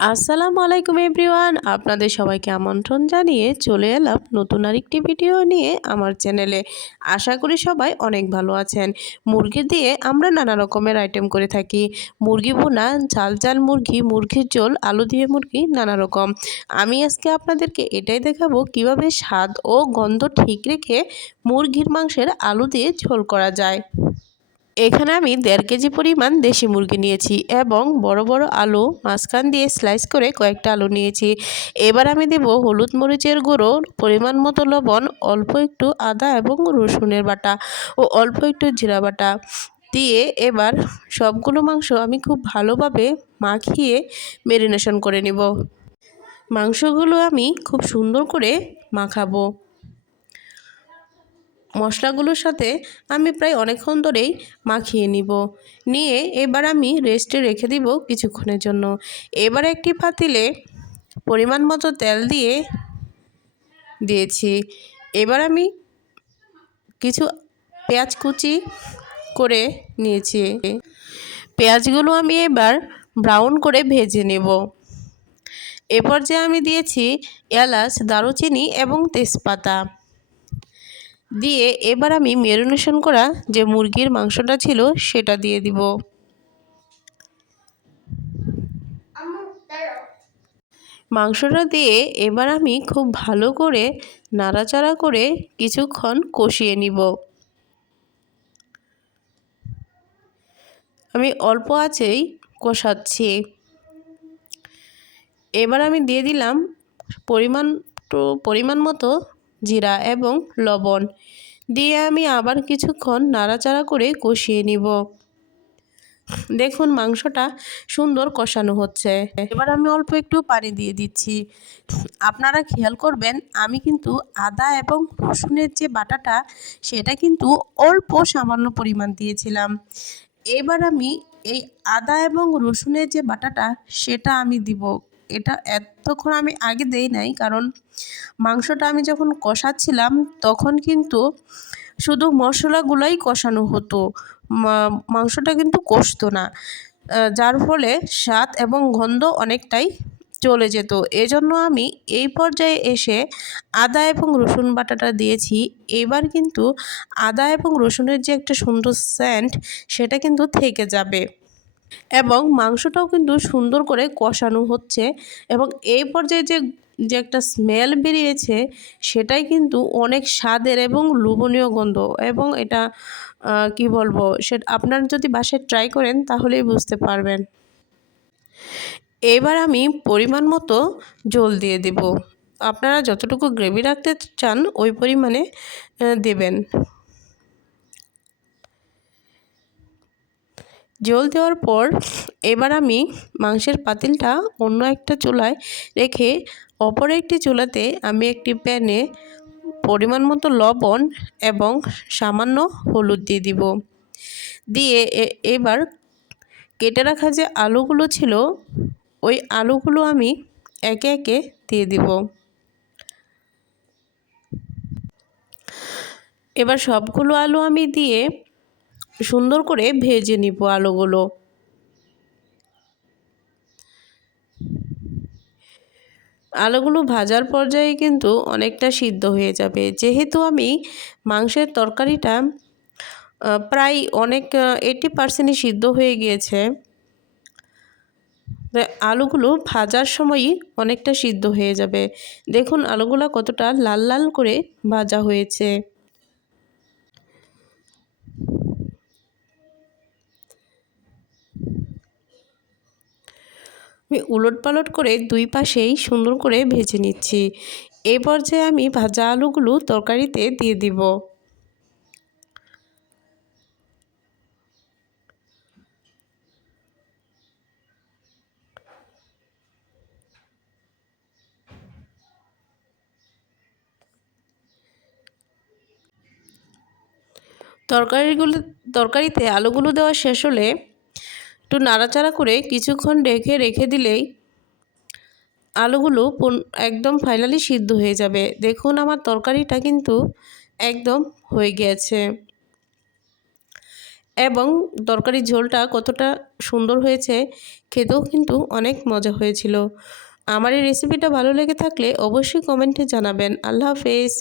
আসসালামু আলাইকুম এভরিওয়ান, আপনাদের সবাইকে আমন্ত্রণ জানিয়ে চলে এলাম নতুন আরেকটি ভিডিও নিয়ে আমার চ্যানেলে। আশা করি সবাই অনেক ভালো আছেন। মুরগি দিয়ে আমরা নানা রকমের আইটেম করে থাকি। মুরগি ভুনা, ঝাল ঝাল মুরগি, মুরগির ঝোল, আলু দিয়ে মুরগি, নানা রকম। আমি আজকে আপনাদেরকে এটাই দেখাবো কিভাবে স্বাদ ও গন্ধ ঠিক রেখে মুরগির মাংসের আলু দিয়ে ঝোল করা যায়। এখানে আমি 1.5 কেজি পরিমাণ দেশি মুরগি নিয়েছি এবং বড় বড় আলু মাঝখান দিয়ে স্লাইস করে কয়েকটা আলু নিয়েছি। এবার আমি দেব হলুদ মরিচের গুঁড়ো, পরিমাণ মতো লবণ, অল্প একটু আদা এবং রসুনের বাটা ও অল্প একটু জিরা বাটা দিয়ে এবার সবগুলো মাংস আমি খুব ভালোভাবে মাখিয়ে ম্যারিনেশন করে নিব। মাংসগুলো আমি খুব সুন্দর করে মাখাবো। মশলাগুলোর সাথে আমি প্রায় অনেকক্ষণ ধরেই মাখিয়ে নিয়ে এবার আমি রেস্টে রেখে দিব কিছুক্ষণের জন্য। এবার একটি পাতিলে পরিমাণ মতো তেল দিয়েছি। এবার আমি কিছু পেঁয়াজ কুচি করে নিয়েছি। পেঁয়াজগুলো আমি এবার ব্রাউন করে ভেজে নেব। এ পর্যায়ে আমি দিয়েছি এলাচ, দারুচিনি এবং তেজপাতা দিয়ে এবার আমি ম্যারিনেশন করা যে মুরগির মাংসটা ছিল সেটা দিয়ে দিব। মাংসটা দিয়ে এবার আমি খুব ভালো করে নাড়াচাড়া করে কিছুক্ষণ কষিয়ে নিব। আমি অল্প আঁচেই কষাচ্ছি। এবার আমি দিয়ে দিলাম পরিমাণ মতো জিরা এবং লবণ দিয়ে আমি আবার কিছুক্ষণ নাড়াচাড়া করে কষিয়ে নিব। দেখুন মাংসটা সুন্দর কষানো হচ্ছে। এবার আমি অল্প একটু পানি দিয়ে দিচ্ছি। আপনারা খেয়াল করবেন আমি কিন্তু আদা এবং রসুনের যে বাটাটা সেটা কিন্তু অল্প সামান্য পরিমাণ দিয়েছিলাম। এবার আমি এই আদা এবং রসুনের যে বাটাটা সেটা আমি দিব। এটা এতক্ষণ আমি আগে দেই নাই, কারণ মাংসটা আমি যখন কষাচ্ছিলাম তখন কিন্তু শুধু মশলাগুলাই কষানো হতো, মাংসটা কিন্তু কষতো না, যার ফলে স্বাদ এবং গন্ধ অনেকটাই চলে যেত। এজন্য আমি এই পর্যায়ে এসে আদা এবং রসুন বাটাটা দিয়েছি। এবার কিন্তু আদা এবং রসুনের যে একটা সুন্দর সেন্ট সেটা কিন্তু থেকে যাবে এবং মাংসটাও কিন্তু সুন্দর করে কষানো হচ্ছে এবং এই পর্যায়ে যে একটা স্মেল বেরিয়েছে সেটাই কিন্তু অনেক স্বাদের এবং লোভনীয় গন্ধ। এবং এটা কি বলবো, সেটা আপনারা যদি বাসায় ট্রাই করেন তাহলেই বুঝতে পারবেন। এবার আমি পরিমাণ মতো জল দিয়ে দেব। আপনারা যতটুকু গ্রেভি রাখতে চান ওই পরিমাণে দেবেন। জল দেওয়ার পর এবার আমি মাংসের পাতিলটা অন্য একটা চুলায় রেখে অপর একটি চুলাতে আমি একটি প্যানে পরিমাণ মতো লবণ এবং সামান্য হলুদ দিয়ে দিব। দিয়ে এবার কেটে রাখা যে আলুগুলো ছিল ওই আলুগুলো আমি একে একে দিয়ে দিব। এবার সবগুলো আলু আমি দিয়ে সুন্দর করে ভেজে নিব আলুগুলো। আলুগুলো ভাজার পর্যায়ে কিন্তু অনেকটা সিদ্ধ হয়ে যাবে, যেহেতু আমি মাংসের তরকারিটা প্রায় 80% সিদ্ধ হয়ে গিয়েছে। আলুগুলো ভাজার সময়ই অনেকটা সিদ্ধ হয়ে যাবে। দেখুন আলুগুলো কতটা লাল লাল করে ভাজা হয়েছে। আমি উলটপালট করে দুই পাশেই সুন্দর করে ভেজে নিচ্ছি। এই পর্যায়ে আমি ভাজা আলুগুলো তরকারিতে দিয়ে দিব। তরকারিতে আলুগুলো দেওয়া শেষ হলে একটু নাড়াচাড়া করে কিছুক্ষণ ঢেকে রেখে দিলেই আলুগুলো একদম ফাইনালি সিদ্ধ হয়ে যাবে। দেখুন আমার তরকারিটা কিন্তু একদম হয়ে গিয়েছে। এবং তরকারির ঝোলটা কতটা সুন্দর হয়েছে, খেতেও কিন্তু অনেক মজা হয়েছিল। আমার এই রেসিপিটা ভালো লেগে থাকলে অবশ্যই কমেন্টে জানাবেন। আল্লাহ হাফেজ।